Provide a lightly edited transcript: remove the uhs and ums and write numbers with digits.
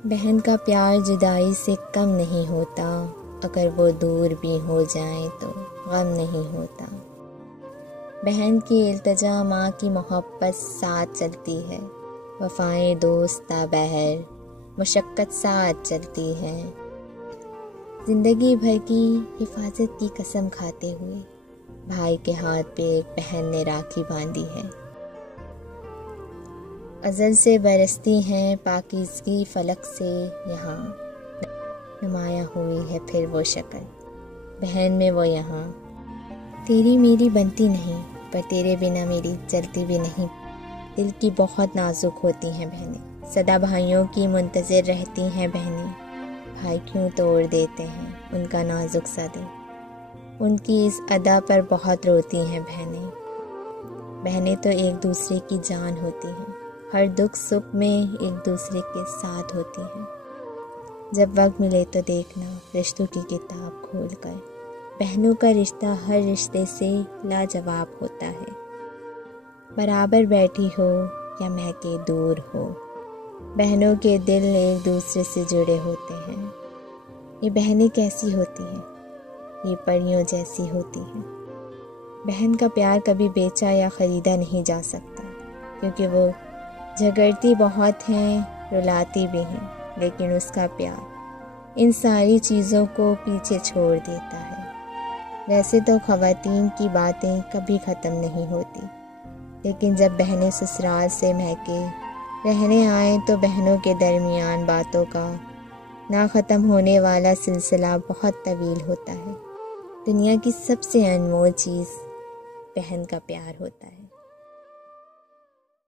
बहन का प्यार जुदाई से कम नहीं होता, अगर वो दूर भी हो जाए तो गम नहीं होता। बहन की इल्तिजा माँ की मोहब्बत साथ चलती है, वफ़ाएं दोस्ता बहर मुशक्क़त साथ चलती हैं। ज़िंदगी भर की हिफाजत की कसम खाते हुए भाई के हाथ पे एक बहन ने राखी बांधी है। अज़ल से बरसती हैं पाकीज़गी फलक से, यहाँ नुमाया हुई है फिर वो शक्ल बहन में वो यहाँ। तेरी मेरी बनती नहीं, पर तेरे बिना मेरी चलती भी नहीं। दिल की बहुत नाजुक होती हैं बहनें, सदा भाइयों की मुंतज़िर रहती हैं बहनें। भाई क्यों तोड़ देते हैं उनका नाजुक सा दिल, उनकी इस अदा पर बहुत रोती हैं बहनें। बहनें तो एक दूसरे की जान होती हैं, हर दुख सुख में एक दूसरे के साथ होती हैं। जब वक्त मिले तो देखना रिश्तों की किताब खोलकर, बहनों का रिश्ता हर रिश्ते से लाजवाब होता है। बराबर बैठी हो या महके दूर हो, बहनों के दिल एक दूसरे से जुड़े होते हैं। ये बहनें कैसी होती हैं, ये परियों जैसी होती हैं। बहन का प्यार कभी बेचा या ख़रीदा नहीं जा सकता, क्योंकि वो झगड़ती बहुत हैं, रुलाती भी हैं, लेकिन उसका प्यार इन सारी चीज़ों को पीछे छोड़ देता है। वैसे तो ख़वातीन की बातें कभी ख़त्म नहीं होती, लेकिन जब बहनें ससुराल से महके रहने आए तो बहनों के दरमियान बातों का ना ख़त्म होने वाला सिलसिला बहुत तवील होता है। दुनिया की सबसे अनमोल चीज़ बहन का प्यार होता है।